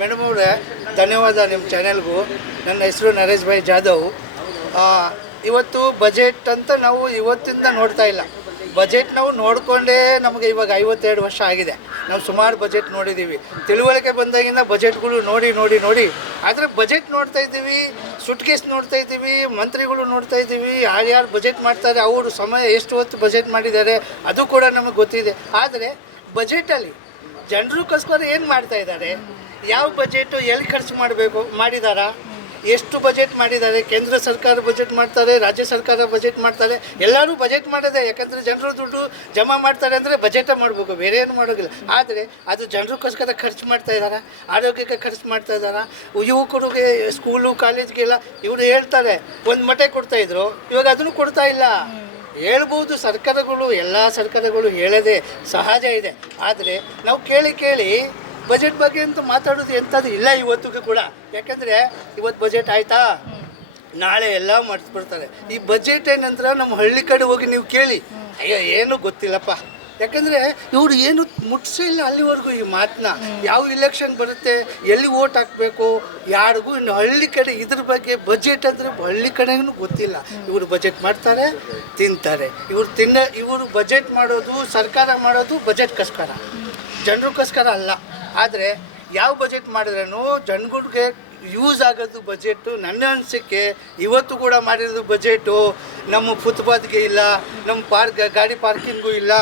Madam ಅವರೇ, ಧನ್ಯವಾದ ನಿಮ್ಮ ಚಾನೆಲ್ಗೂ. ನನ್ನ ಹೆಸರು ನರೇಶ್ ಭಾಯ್ ಜಾಧವ್. ಇವತ್ತು ಬಜೆಟ್ ಅಂತ ನಾವು ಇವತ್ತಿಂದ ನೋಡ್ತಾ ಇಲ್ಲ. ಬಜೆಟ್ ನಾವು ನೋಡಿಕೊಂಡೇ ನಮಗೆ ಇವಾಗ 52 ವರ್ಷ ಆಗಿದೆ. ನಾವು ಸುಮಾರು ಬಜೆಟ್ ನೋಡಿದ್ದೀವಿ. ತಿಳುವಳಿಕೆ ಬಂದಾಗಿಂದ ಬಜೆಟ್ಗಳು ನೋಡಿ ಆದರೆ ಬಜೆಟ್ ನೋಡ್ತಾ ಇದ್ದೀವಿ, ಸುಟ್ಕೇಸ್ ನೋಡ್ತಾ ಇದ್ದೀವಿ, ಮಂತ್ರಿಗಳು ನೋಡ್ತಾ ಇದ್ದೀವಿ, ಯಾರ್ಯಾರು ಬಜೆಟ್ ಮಾಡ್ತಾರೆ ಅವರು ಸಮಯ ಎಷ್ಟು ಹೊತ್ತು ಬಜೆಟ್ ಮಾಡಿದ್ದಾರೆ ಅದು ಕೂಡ ನಮಗೆ ಗೊತ್ತಿದೆ. ಆದರೆ ಬಜೆಟಲ್ಲಿ ಜನರಿಗೋಸ್ಕರ ಏನು ಮಾಡ್ತಾ ಇದ್ದಾರೆ, ಯಾವ ಬಜೆಟು ಎಲ್ಲಿ ಖರ್ಚು ಮಾಡಿದಾರಾ, ಎಷ್ಟು ಬಜೆಟ್ ಮಾಡಿದ್ದಾರೆ, ಕೇಂದ್ರ ಸರ್ಕಾರ ಬಜೆಟ್ ಮಾಡ್ತಾರೆ, ರಾಜ್ಯ ಸರ್ಕಾರ ಬಜೆಟ್ ಮಾಡ್ತಾರೆ, ಎಲ್ಲರೂ ಬಜೆಟ್ ಮಾಡೋದೆ. ಯಾಕಂದರೆ ಜನರು ದುಡ್ಡು ಜಮಾ ಮಾಡ್ತಾರೆ ಅಂದರೆ ಬಜೆಟೇ ಮಾಡಬೇಕು, ಬೇರೆ ಏನು ಮಾಡೋದಿಲ್ಲ. ಆದರೆ ಅದು ಜನರಿಗೋಸ್ಕರ ಖರ್ಚು ಮಾಡ್ತಾ ಇದ್ದಾರೆ, ಆರೋಗ್ಯಕ್ಕೆ ಖರ್ಚು ಮಾಡ್ತಾ ಇದ್ದಾರೆ, ಯುವಕರಿಗೆ ಸ್ಕೂಲು ಕಾಲೇಜ್ಗೆಲ್ಲ ಇವರು ಹೇಳ್ತಾರೆ ಒಂದು ಮಟ್ಟೆ ಕೊಡ್ತಾಯಿದ್ರು, ಇವಾಗ ಅದನ್ನು ಕೊಡ್ತಾ ಇಲ್ಲ. ಹೇಳ್ಬೋದು ಸರ್ಕಾರಗಳು, ಎಲ್ಲ ಸರ್ಕಾರಗಳು ಹೇಳೋದೇ ಸಹಜ ಇದೆ. ಆದರೆ ನಾವು ಕೇಳಿ ಬಜೆಟ್ ಬಗ್ಗೆ ಅಂತ ಮಾತಾಡೋದು ಎಂಥದ್ದು ಇಲ್ಲ ಇವತ್ತಿಗೂ ಕೂಡ. ಯಾಕಂದರೆ ಇವತ್ತು ಬಜೆಟ್ ಆಯಿತಾ, ನಾಳೆ ಎಲ್ಲ ಮಾಡಿಸ್ಬಿಡ್ತಾರೆ. ಈ ಬಜೆಟ್ ಏನಂದ್ರೆ ನಮ್ಮ ಹಳ್ಳಿ ಕಡೆ ಹೋಗಿ ನೀವು ಕೇಳಿ, ಅಯ್ಯೋ ಏನೂ ಗೊತ್ತಿಲ್ಲಪ್ಪ. ಯಾಕಂದರೆ ಇವರು ಏನು ಮುಟ್ಸೇ ಇಲ್ಲ ಅಲ್ಲಿವರೆಗೂ ಈ ಮಾತನ್ನ. ಯಾವ ಇಲೆಕ್ಷನ್ ಬರುತ್ತೆ, ಎಲ್ಲಿ ಓಟ್ ಹಾಕಬೇಕು ಯಾರಿಗೂ ಇನ್ನು ಹಳ್ಳಿ ಕಡೆ ಇದ್ರ ಬಗ್ಗೆ ಬಜೆಟ್ ಅಂದರೆ ಹಳ್ಳಿ ಕಡೆಗೂ ಗೊತ್ತಿಲ್ಲ. ಇವರು ಬಜೆಟ್ ಮಾಡ್ತಾರೆ, ತಿಂತಾರೆ. ಇವರು ಬಜೆಟ್ ಮಾಡೋದು, ಸರ್ಕಾರ ಮಾಡೋದು ಬಜೆಟ್ಗೋಸ್ಕರ, ಜನರಿಗೋಸ್ಕರ ಅಲ್ಲ. ಆದರೆ ಯಾವ ಬಜೆಟ್ ಮಾಡಿದ್ರೂ ಜನಗಳಿಗೆ ಯೂಸ್ ಆಗೋದು ಬಜೆಟು. ನನ್ನ ಅನಿಸಿಕೆ ಇವತ್ತು ಕೂಡ ಮಾಡಿರೋದು ಬಜೆಟು ನಮ್ಮ ಫುಟ್ಪಾತ್ಗೆ ಇಲ್ಲ, ನಮ್ಮ ಗಾಡಿ ಪಾರ್ಕಿಂಗು ಇಲ್ಲ,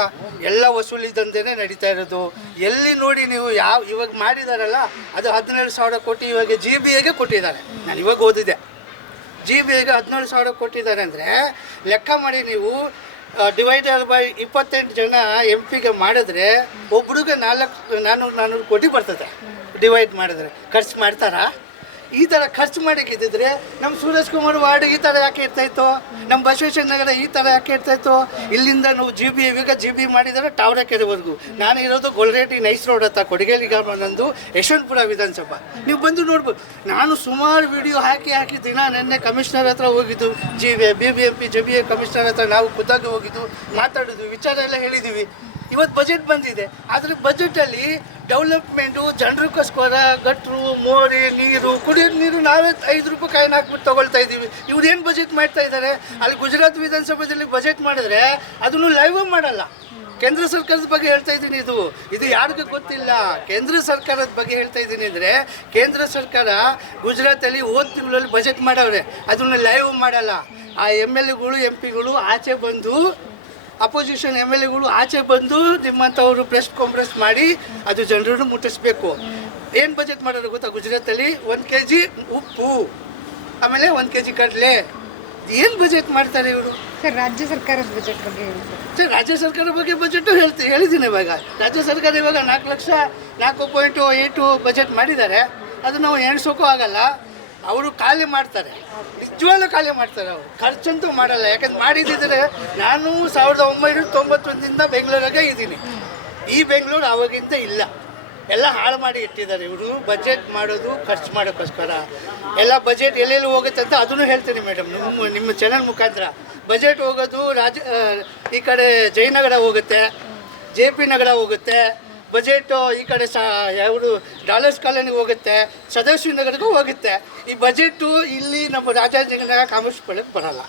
ಎಲ್ಲ ವಸೂಲಿ ದಂಧೆನೇ ನಡೀತಾ ಇರೋದು. ಎಲ್ಲಿ ನೋಡಿ ನೀವು ಇವಾಗ ಮಾಡಿದಾರಲ್ಲ ಅದು 17,000 ಕೋಟಿ ಇವಾಗ GBAಗೆ ಕೊಟ್ಟಿದ್ದಾರೆ. ನಾನು ಇವಾಗ ಓದಿದೆ, GBAಗೆ 17,000 ಕೊಟ್ಟಿದ್ದಾರೆ. ಅಂದರೆ ಲೆಕ್ಕ ಮಾಡಿ ನೀವು ಡಿವೈಡರ್ ಬೈ 28 ಜನ MP ಮಾಡಿದ್ರೆ ಒಬ್ರಿಗೆ 400 ಕೋಟಿ ಬರ್ತದೆ. ಡಿವೈಡ್ ಮಾಡಿದ್ರೆ ಖರ್ಚು ಮಾಡ್ತಾರಾ? ಈ ಥರ ಖರ್ಚು ಮಾಡಿಕ್ಕಿದ್ದಿದ್ರೆ ನಮ್ಮ ಸೂರಜ್ ಕುಮಾರ್ ವಾರ್ಡ್ ಈ ಥರ ಯಾಕೆ ಇರ್ತಾಯಿತ್ತು, ನಮ್ಮ ಬಸವೇಶ್ವರ ನಗರ ಈ ಥರ ಯಾಕೆ ಇರ್ತಾಯಿತ್ತು? ಇಲ್ಲಿಂದ ನಾವು GB ಮಾಡಿದರೆ ಟಾವರಕೆರೆವರೆಗೂ. ನಾನು ಇರೋದು ಗೊಲ್ರೇಟಿ ನೈಸ್ ರೋಡ್ ಹತ್ತ, ಕೊಡಿಗೇರಿ ಗ್ರಾಮ ನಂದು, ಯಶವಂತಪುರ ವಿಧಾನಸಭಾ. ನೀವು ಬಂದು ನೋಡ್ಬೋದು. ನಾನು ಸುಮಾರು ವಿಡಿಯೋ ಹಾಕಿ ದಿನ ನೆನ್ನೆ ಕಮಿಷನರ್ ಹತ್ರ ಹೋಗಿದ್ದು, BBMP JBA ಕಮಿಷನರ್ ಹತ್ರ ನಾವು ಖುದ್ದಾಗಿ ಹೋಗಿದ್ದು, ಮಾತಾಡೋದು, ವಿಚಾರ ಎಲ್ಲ ಹೇಳಿದ್ದೀವಿ. ಇವತ್ತು ಬಜೆಟ್ ಬಂದಿದೆ, ಆದರೆ ಬಜೆಟಲ್ಲಿ ಡೆವಲಪ್ಮೆಂಟು ಜನರಿಗೋಸ್ಕರ ಗಟ್ರು, ಮೋರಿ, ನೀರು, ಕುಡಿಯೋ ನೀರು ನಾವೇ 5 ರೂಪಾಯಿ ಕಾಯಿನ ಹಾಕ್ಬಿಟ್ಟು ತೊಗೊಳ್ತಾ ಇದ್ದೀವಿ. ಇವ್ರು ಏನು ಬಜೆಟ್ ಮಾಡ್ತಾ ಇದ್ದಾರೆ? ಅಲ್ಲಿ ಗುಜರಾತ್ ವಿಧಾನಸಭೆಯಲ್ಲಿ ಬಜೆಟ್ ಮಾಡಿದ್ರೆ ಅದನ್ನು ಲೈವ್ ಮಾಡಲ್ಲ. ಕೇಂದ್ರ ಸರ್ಕಾರದ ಬಗ್ಗೆ ಹೇಳ್ತಾ ಇದ್ದೀನಿ. ಇದು ಯಾರಿಗೂ ಗೊತ್ತಿಲ್ಲ. ಕೇಂದ್ರ ಸರ್ಕಾರದ ಬಗ್ಗೆ ಹೇಳ್ತಾ ಇದ್ದೀನಿ ಅಂದರೆ, ಕೇಂದ್ರ ಸರ್ಕಾರ ಗುಜರಾತಲ್ಲಿ ಹೋದ ತಿಂಗಳಲ್ಲಿ ಬಜೆಟ್ ಮಾಡವ್ರೆ, ಅದನ್ನು ಲೈವ್ ಮಾಡಲ್ಲ. ಆ MLAಗಳು MP ಆಚೆ ಬಂದು, ಅಪೋಸಿಷನ್ MLAಗಳು ಆಚೆ ಬಂದು ನಿಮ್ಮಂಥವರು ಪ್ರೆಸ್ ಕಾನ್ಫರೆನ್ಸ್ ಮಾಡಿ ಅದು ಜನರನ್ನು ಮುಟ್ಟಿಸ್ಬೇಕು. ಏನು ಬಜೆಟ್ ಮಾಡೋದು ಗೊತ್ತಾ? ಗುಜರಾತಲ್ಲಿ 1 kg ಉಪ್ಪು, ಆಮೇಲೆ 1 kg ಕಡಲೆ. ಏನು ಬಜೆಟ್ ಮಾಡ್ತಾರೆ ಇವರು? ಸರ್, ರಾಜ್ಯ ಸರ್ಕಾರದ ಬಜೆಟ್ ಬಗ್ಗೆ ಹೇಳಿ ಸರ್. ರಾಜ್ಯ ಸರ್ಕಾರ ಬಗ್ಗೆ ಬಜೆಟು ಹೇಳಿದ್ದೀನಿ. ಇವಾಗ ರಾಜ್ಯ ಸರ್ಕಾರ ಇವಾಗ 4,8 ಬಜೆಟ್ ಮಾಡಿದ್ದಾರೆ. ಅದು ನಾವು ಎಣಿಸೋಕ್ಕೂ ಆಗಲ್ಲ. ಅವರು ಖಾಲಿ ಮಾಡ್ತಾರೆ, ನಿಜವಾಗ್ಲೂ ಖಾಲಿ ಮಾಡ್ತಾರೆ. ಅವರು ಖರ್ಚಂತೂ ಮಾಡಲ್ಲ. ಯಾಕಂದ್ರೆ ಮಾಡಿದ್ದಿದ್ರೆ ನಾನು 1991 ಬೆಂಗಳೂರಾಗೆ ಇದ್ದೀನಿ. ಈ ಬೆಂಗಳೂರು ಆವಾಗಿಂದ ಇಲ್ಲ, ಎಲ್ಲ ಹಾಳು ಮಾಡಿ ಇಟ್ಟಿದ್ದಾರೆ ಇವರು. ಬಜೆಟ್ ಮಾಡೋದು ಖರ್ಚು ಮಾಡೋಕ್ಕೋಸ್ಕರ. ಎಲ್ಲ ಬಜೆಟ್ ಎಲ್ಲೆಲ್ಲಿ ಹೋಗುತ್ತೆ ಅಂತ ಅದನ್ನು ಹೇಳ್ತೀನಿ ಮೇಡಮ್, ನಿಮ್ಮ ಚಾನಲ್ ಮುಖಾಂತರ. ಬಜೆಟ್ ಹೋಗೋದು ಈ ಕಡೆ ಜಯನಗರ ಹೋಗುತ್ತೆ, JP ನಗರ ಹೋಗುತ್ತೆ. ಬಜೆಟು ಈ ಕಡೆ ಯಾವುದು ಡಾಲರ್ಸ್ ಕಾಲೋನಿಗೆ ಹೋಗುತ್ತೆ, ಸದಾಶಿವ ನಗರಕ್ಕೂ ಹೋಗುತ್ತೆ. ಈ ಬಜೆಟು ಇಲ್ಲಿ ನಮ್ಮ ರಾಜಾಜಿನಗರ ಕಾಮರ್ಸ್ ಬರಲ್ಲ.